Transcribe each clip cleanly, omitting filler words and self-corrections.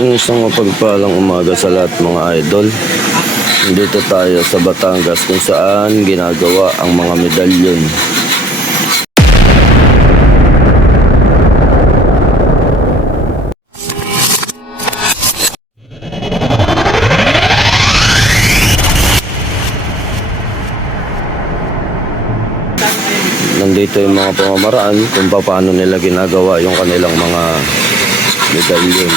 Yung isang mapagpalang umaga sa lahat mga idol. Dito tayo sa Batangas kung saan ginagawa ang mga medalyon. Nandito yung mga pamamaraan kung paano nila ginagawa yung kanilang mga medalyon.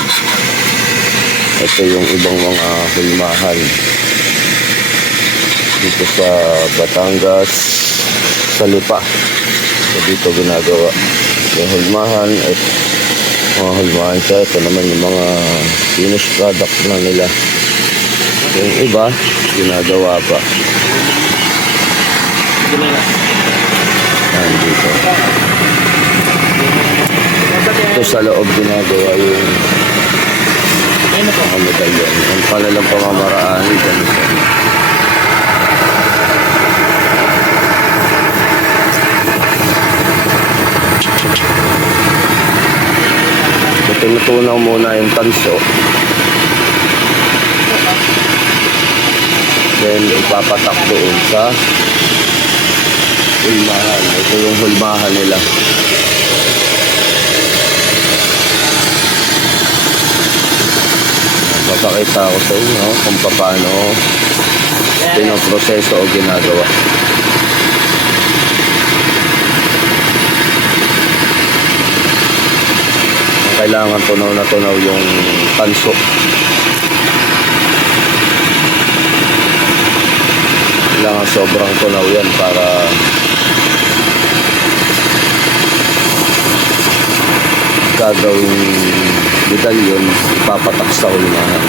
Ito yung ibang mga hulmahan dito sa Batangas, sa Lipa. So dito ginagawa yung hulmahan at mga hulmahan siya. Ito naman yung mga finished product na nila. Yung iba ginagawa pa. Dito. Ito sa loob ginagawa yung mga medalyon. Ang palalang pamamaraan ganito. Tinutunaw muna yung tanso. Then ipapatak doon sa hulmahan. Ito yung hulmahan nila. Papakita ko sa inyo kung paano pinoproseso o ginagawa. Kailangan tunaw na tunaw yung tanso. Kailangan sobrang tunaw yan para gagawing medalyon ipapatak sa hulmahan.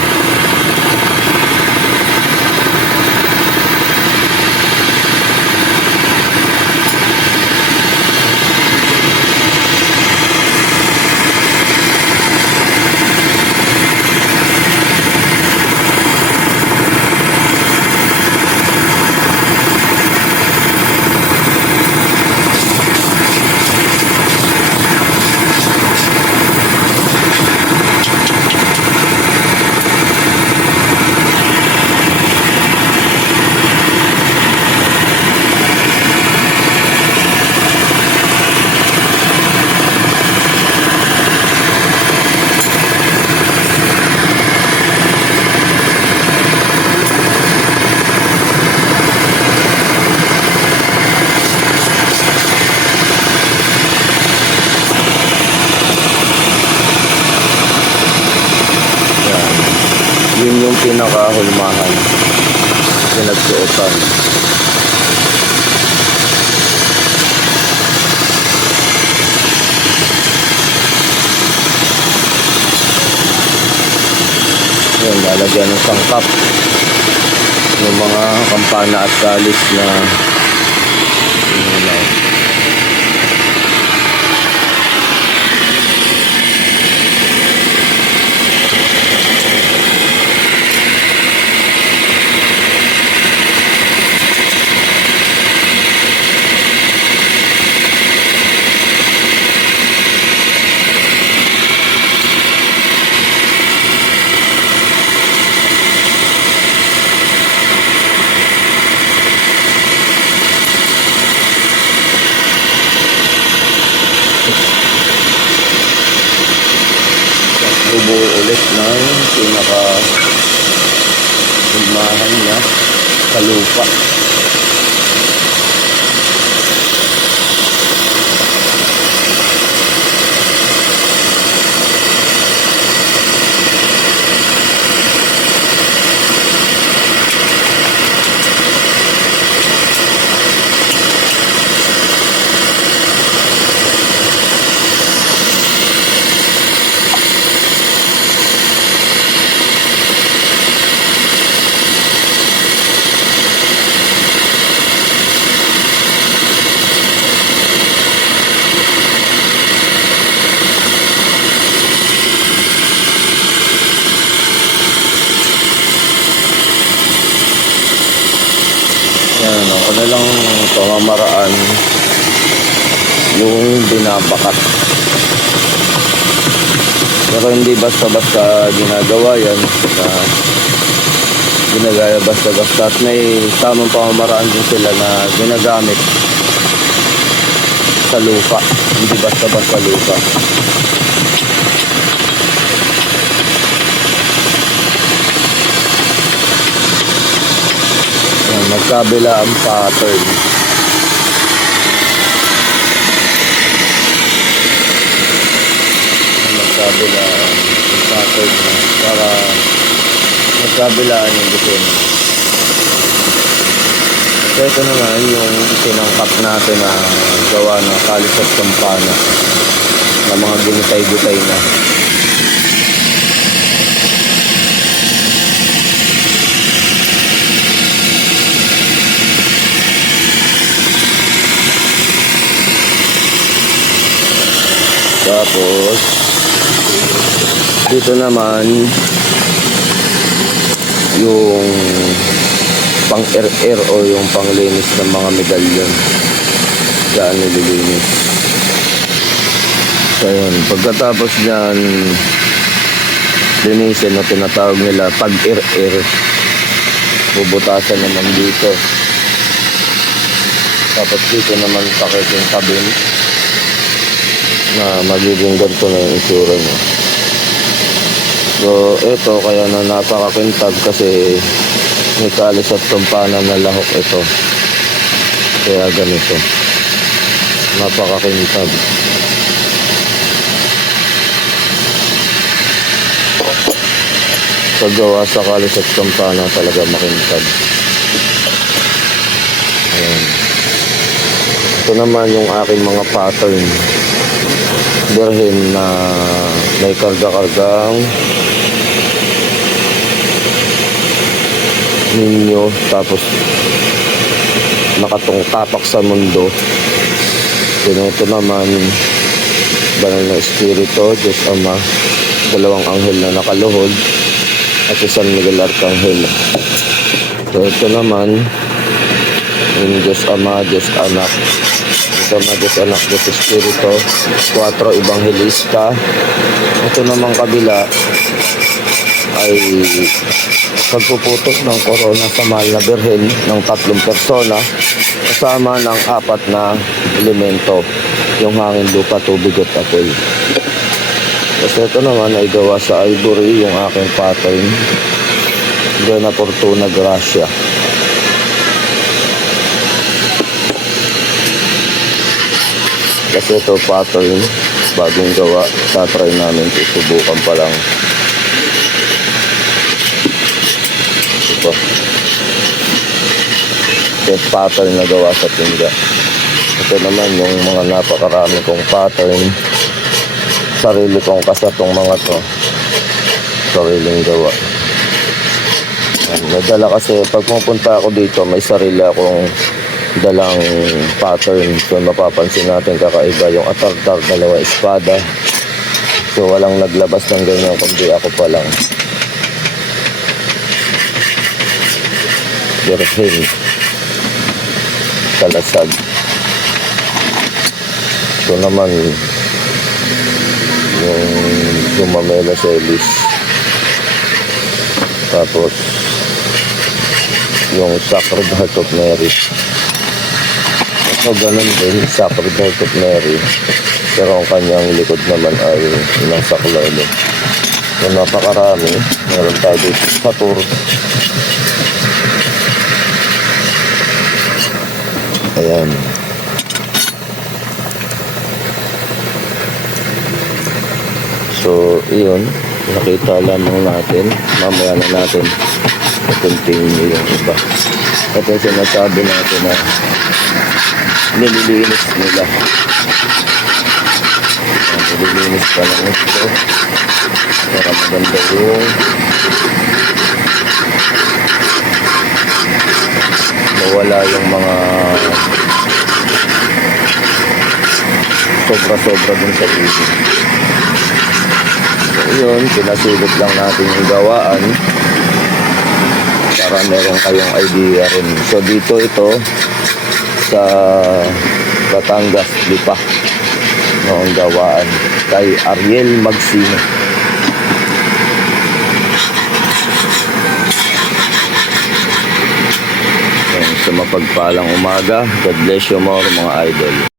Yun yung pinakahulmahan pinagsuotan. Yun, lalagyan ng sangkap yung mga kampana at kalis na bubuo ulit ng pinaka-hulmahan niya sa lupa. Yan, ang kanilang pamamaraan yung binabakat. Pero hindi basta-basta ginagawa yan. Na ginagaya basta-basta. At may tamang pamamaraan din sila na ginagamit sa lupa. Hindi basta-basta lupa. Yan, magkabila ang pattern. Magkabila ang pattern para magkabilaan yung design. So ito naman yung sinangkap natin na gawa ng kalis at kampana na mga ginitay-gitay na. Tapos dito naman yung pang air o yung panglinis ng mga medalyon. Diyan nililinis. So yun, pagkatapos dyan linisin na tinatawag nila pag air, bubutasan naman dito. Tapos dito naman pakit yung cabin na magiging ganito na yung itsura niya. So ito kaya na napakakintag kasi may kalis at kampana na lahok ito. Kaya ganito. Napakakintag. Paggawa sa kalis at kampana talaga makintag. Ayan. Ito naman yung aking mga pattern. Berhen na may karga-kargang ninyo, tapos nakatungtapak sa mundo. Ito naman banal na espiritu, Diyos Ama, dalawang anghel na nakaluhod at isang Miguel Arcangel. So ito naman yung Diyos Ama, Diyos Anak, Diyos Ama, Diyos Anak, Diyos Espiritu, 4 Ebanghelista. Ito namang kabila ay pagpuputok ng korona sa mahal na birhen ng 3 persona kasama ng 4 na elemento, yung hangin, lupa, tubig at apoy. Kasi ito naman ay gawa sa ivory, yung aking pattern, Buena Fortuna Gracia. Kasi ito pattern, bagong gawa, tatry namin, susubukan pa lang. Ito pattern na gawa sa tinga. Ito naman yung mga napakarami kong pattern, sarili kong kasatong mga to, sariling gawa. Nadala kasi pag pupunta ako dito may sarili akong dalang pattern. So mapapansin natin kakaiba yung atartar, dalawa espada. So walang naglabas ng ganyan kundi ako pa lang. Birhen, Kalasag. So naman yung Sumamela Celis. Tapos yung Sacred Heart of Mary. Ito ganun din, Sacred Heart of Mary. Pero ang kanyang likod naman ay nasa saklolo. So napakarami. Meron tayo dito sa tour. Ayan. So, iyon. Nakita lamang natin. Mamaya na natin continue yung iba. At yung sinasabi natin na nililinis nila. Nililinis pa lang ito. Para maganda yung mawala yung mga sobra-sobra dun sa ibig. So yun, pinasilip lang natin yung gawaan para meron kayong idea rin. So dito ito sa Batangas, Lipa, noong gawaan kay Ariel Magsino. mapagpalang umaga. God bless you more mga idol.